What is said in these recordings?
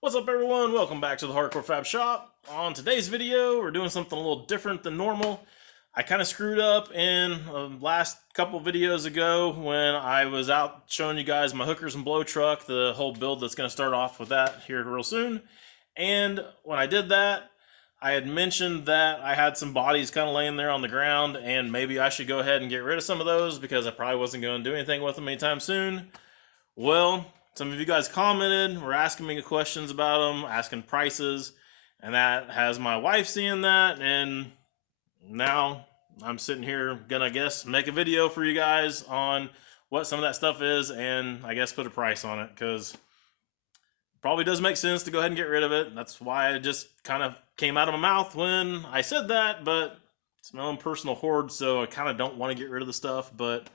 What's up, everyone? Welcome back to the Hardcore Fab Shop. On today's video, we're doing something a little different than normal. I kind of screwed up in the last couple videos ago when I was out showing you guys my hookers and blow truck, the whole build that's going to start off with that here real soon. And when I did that, I had mentioned that I had some bodies kind of laying there on the ground and maybe I should go ahead and get rid of some of those because I probably wasn't going to do anything with them anytime soon. Well, some of you guys commented, were asking me questions about them, asking prices, and that has my wife seeing that, and now I'm sitting here gonna, I guess, make a video for you guys on what some of that stuff is, and I guess put a price on it, because it probably does make sense to go ahead and get rid of it. That's why it just kind of came out of my mouth when I said that, but it's my own personal hoard, so I kind of don't want to get rid of the stuff, but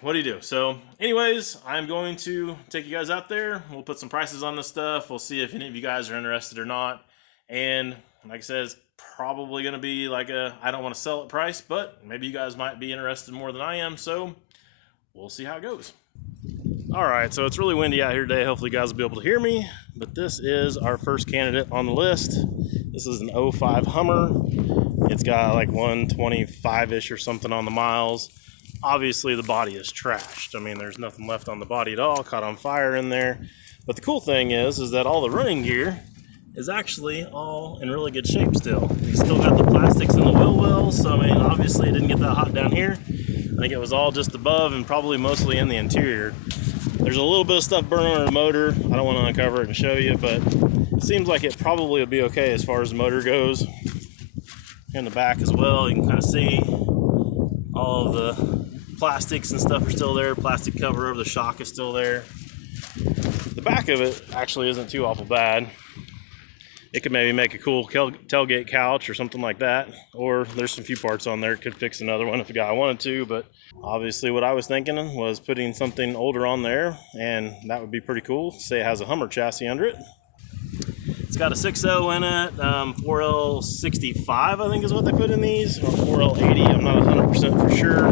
what do you do? So anyways, I'm going to take you guys out there. We'll put some prices on this stuff. We'll see if any of you guys are interested or not. And like I said, it's probably going to be like I don't want to sell it price, but maybe you guys might be interested more than I am. So we'll see how it goes. All right, so it's really windy out here today. Hopefully you guys will be able to hear me. But this is our first candidate on the list. This is an 05 Hummer. It's got like 125-ish or something on the miles. Obviously the body is trashed. I mean, there's nothing left on the body at all, caught on fire in there. But the cool thing is that all the running gear is actually all in really good shape still. You still got the plastics in the wheel wells, so I mean, obviously it didn't get that hot down here. I think it was all just above and probably mostly in the interior. There's a little bit of stuff burning on the motor. I don't want to uncover it and show you, but it seems like it probably would be okay as far as the motor goes. In the back as well, you can kind of see all of the plastics and stuff are still there. Plastic cover over the shock is still there. The back of it actually isn't too awful bad. It could maybe make a cool tailgate couch or something like that. Or there's some few parts on there. Could fix another one if a guy wanted to. But obviously what I was thinking was putting something older on there. And that would be pretty cool. Say it has a Hummer chassis under it. It's got a 6.0 in it, 4L65 I think is what they put in these, or 4L80, I'm not 100% for sure.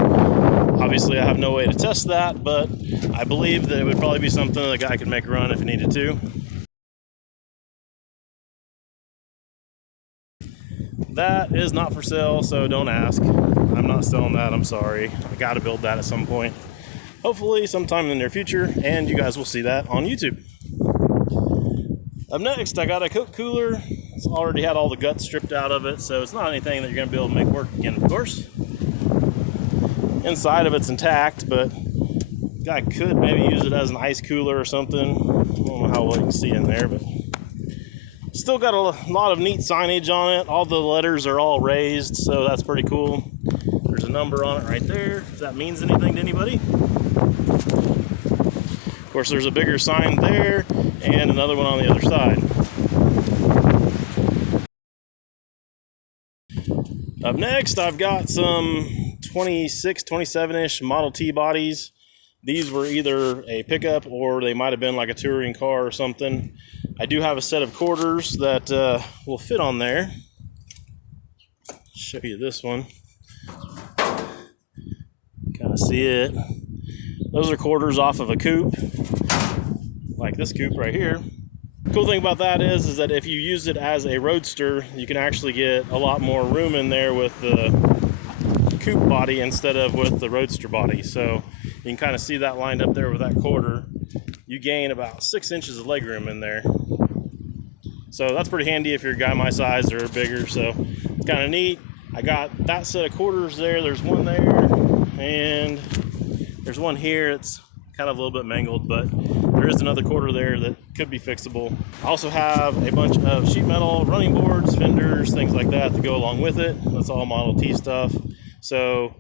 Obviously I have no way to test that, but I believe that it would probably be something that a guy could make run if he needed to. That is not for sale, so don't ask. I'm not selling that, I'm sorry. I gotta build that at some point. Hopefully sometime in the near future, and you guys will see that on YouTube. Up next, I got a Coke cooler. It's already had all the guts stripped out of it, so it's not anything that you're going to be able to make work again, of course. Inside of it's intact, but the guy could maybe use it as an ice cooler or something. I don't know how well you can see in there, but still got a lot of neat signage on it. All the letters are all raised, so that's pretty cool. There's a number on it right there, if that means anything to anybody. Of course, there's a bigger sign there and another one on the other side. Up next, I've got some 26, 27-ish Model T bodies. These were either a pickup or they might have been like a touring car or something. I do have a set of quarters that will fit on there. Show you this one. Kind of see it. Those are quarters off of a coupe, like this coupe right here. The cool thing about that is that if you use it as a roadster, you can actually get a lot more room in there with the coupe body instead of with the roadster body. So you can kind of see that lined up there with that quarter. You gain about 6 inches of leg room in there. So that's pretty handy if you're a guy my size or bigger, so it's kind of neat. I got that set of quarters there. There's one there, and there's one here. It's kind of a little bit mangled, but there is another quarter there that could be fixable. I also have a bunch of sheet metal running boards, fenders, things like that to go along with it. That's all Model T stuff. So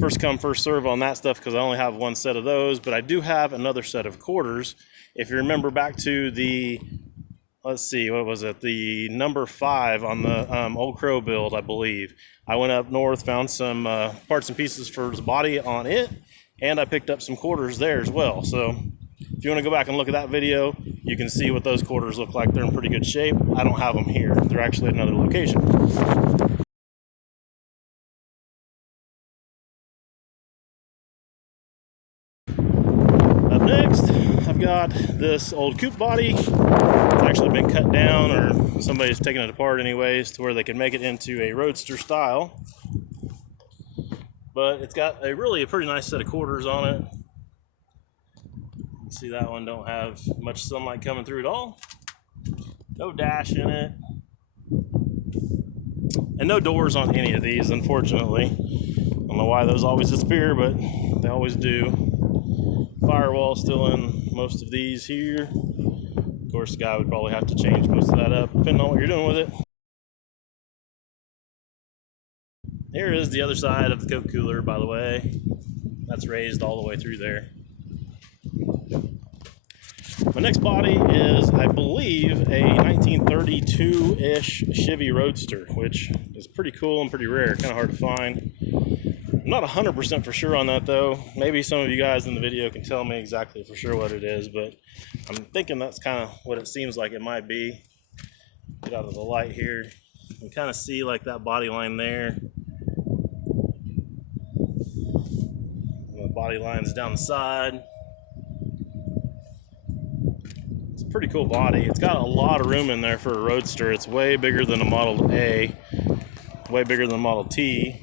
first come, first serve on that stuff because I only have one set of those, but I do have another set of quarters. If you remember back to the, let's see, what was it? The number 5 on the Old Crow build, I believe. I went up north, found some parts and pieces for the body on it, and I picked up some quarters there as well. So if you want to go back and look at that video, you can see what those quarters look like. They're in pretty good shape. I don't have them here. They're actually at another location. Up next, I've got got this old coupe body. It's actually been cut down, or somebody's taken it apart anyways, to where they can make it into a roadster style. But it's got a pretty nice set of quarters on it. You can see that one don't have much sunlight coming through at all. No dash in it. And no doors on any of these, unfortunately. I don't know why those always disappear, but they always do. Firewall still in most of these here. Of course, the guy would probably have to change most of that up, depending on what you're doing with it. Here is the other side of the Coke cooler, by the way. That's raised all the way through there. My next body is, I believe, a 1932-ish Chevy Roadster, which is pretty cool and pretty rare, kind of hard to find. I'm not 100% for sure on that, though. Maybe some of you guys in the video can tell me exactly for sure what it is, but I'm thinking that's kind of what it seems like it might be. Get out of the light here. You can kind of see like that body line there. And the body lines down the side. Pretty cool body. It's got a lot of room in there for a Roadster. It's way bigger than a Model A, way bigger than a Model T.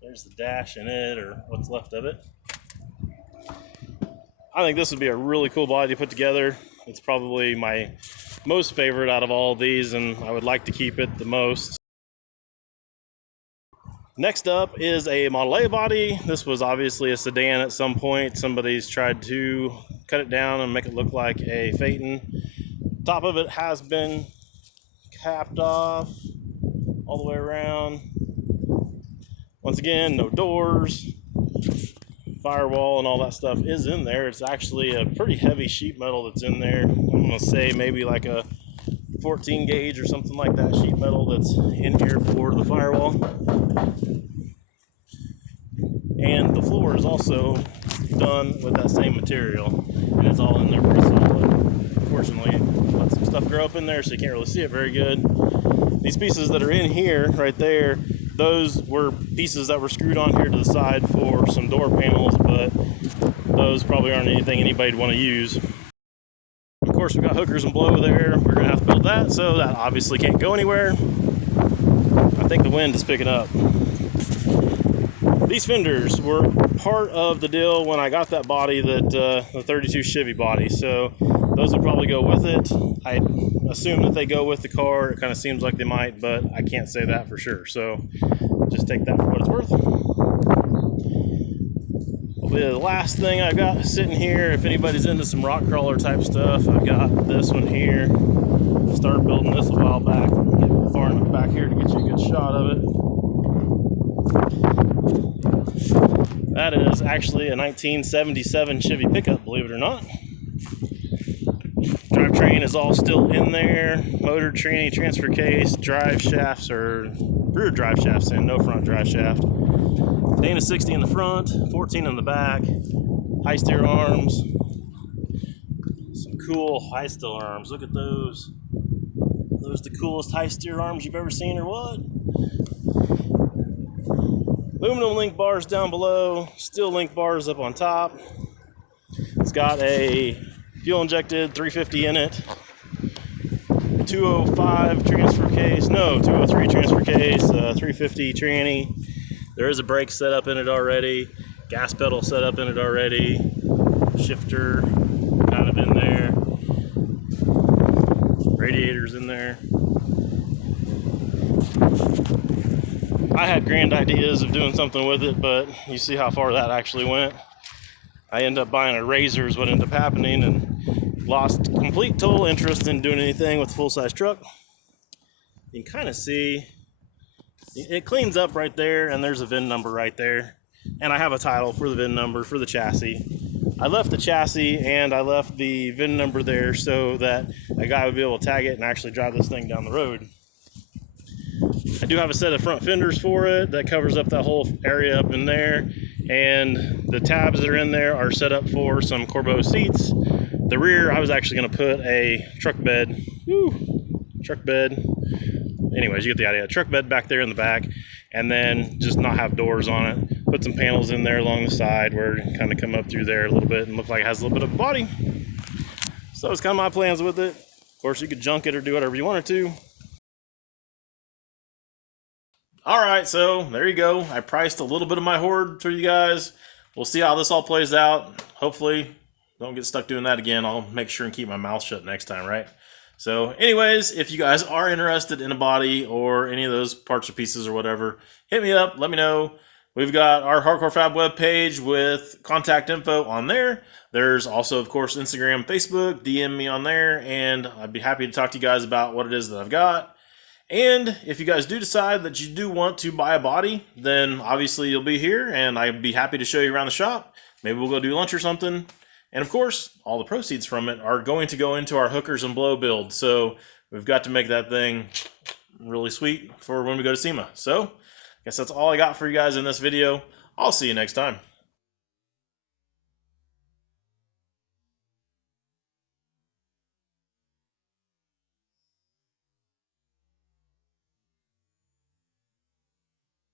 There's the dash in it, or what's left of it. I think this would be a really cool body to put together. It's probably my most favorite out of all of these, and I would like to keep it the most. Next up is a Model A body. This was obviously a sedan at some point. Somebody's tried to cut it down and make it look like a Phaeton. Top of it has been capped off all the way around. Once again, no doors. Firewall and all that stuff is in there. It's actually a pretty heavy sheet metal that's in there. I'm gonna say maybe like a 14 gauge or something like that sheet metal that's in here for the firewall. And the floor is also done with that same material, and it's all in there pretty solid. Unfortunately, it let some stuff grow up in there, so you can't really see it very good. These pieces that are in here, right there, those were pieces that were screwed on here to the side for some door panels, but those probably aren't anything anybody'd want to use. Of course, we've got hookers and blow there. We're gonna have to build that, so that obviously can't go anywhere. I think the wind is picking up. These fenders were part of the deal when I got that body, that the 32 Chevy body, so those will probably go with it. I assume that they go with the car. It kind of seems like they might, but I can't say that for sure, so just take that for what it's worth. The last thing I've got sitting here, if anybody's into some rock crawler type stuff, I've got this one here. Started building this a while back. Get far enough back here to get you a good shot of it. That is actually a 1977 Chevy pickup, believe it or not. Drivetrain is all still in there. Motor, tranny, transfer case, drive shafts, or rear drive shafts in, no front drive shaft. Dana 60 in the front, 14 in the back. High steer arms. Some cool high steer arms. Look at those. Are those the coolest high steer arms you've ever seen, or what? Aluminum link bars down below, steel link bars up on top. It's got a fuel injected 350 in it. 205 transfer case, no, 203 transfer case, 350 tranny. There is a brake set up in it already, gas pedal set up in it already, shifter kind of in there, radiators in there. I had grand ideas of doing something with it, but you see how far that actually went. I ended up buying a Razor is what ended up happening, and lost complete total interest in doing anything with a full-size truck. You can kind of see it cleans up right there, and there's a VIN number right there, and I have a title for the VIN number for the chassis. I left the chassis and I left the VIN number there so that a guy would be able to tag it and actually drive this thing down the road. I do have a set of front fenders for it that covers up that whole area up in there, and the tabs that are in there are set up for some Corbeau seats. The rear, I was actually going to put a truck bed. Truck bed. Anyways, you get the idea. Truck bed back there in the back, and then just not have doors on it. Put some panels in there along the side where it kind of come up through there a little bit and look like it has a little bit of a body. So it's kind of my plans with it. Of course, you could junk it or do whatever you wanted to. Alright, so there you go. I priced a little bit of my horde for you guys. We'll see how this all plays out. Hopefully, don't get stuck doing that again. I'll make sure and keep my mouth shut next time, right? So anyways, if you guys are interested in a body or any of those parts or pieces or whatever, hit me up, let me know. We've got our Hardcore Fab webpage with contact info on there. There's also, of course, Instagram, Facebook. DM me on there, and I'd be happy to talk to you guys about what it is that I've got. And if you guys do decide that you do want to buy a body, then obviously you'll be here, and I'd be happy to show you around the shop. Maybe we'll go do lunch or something. And of course, all the proceeds from it are going to go into our hookers and blow build. So we've got to make that thing really sweet for when we go to SEMA. So I guess that's all I got for you guys in this video. I'll see you next time.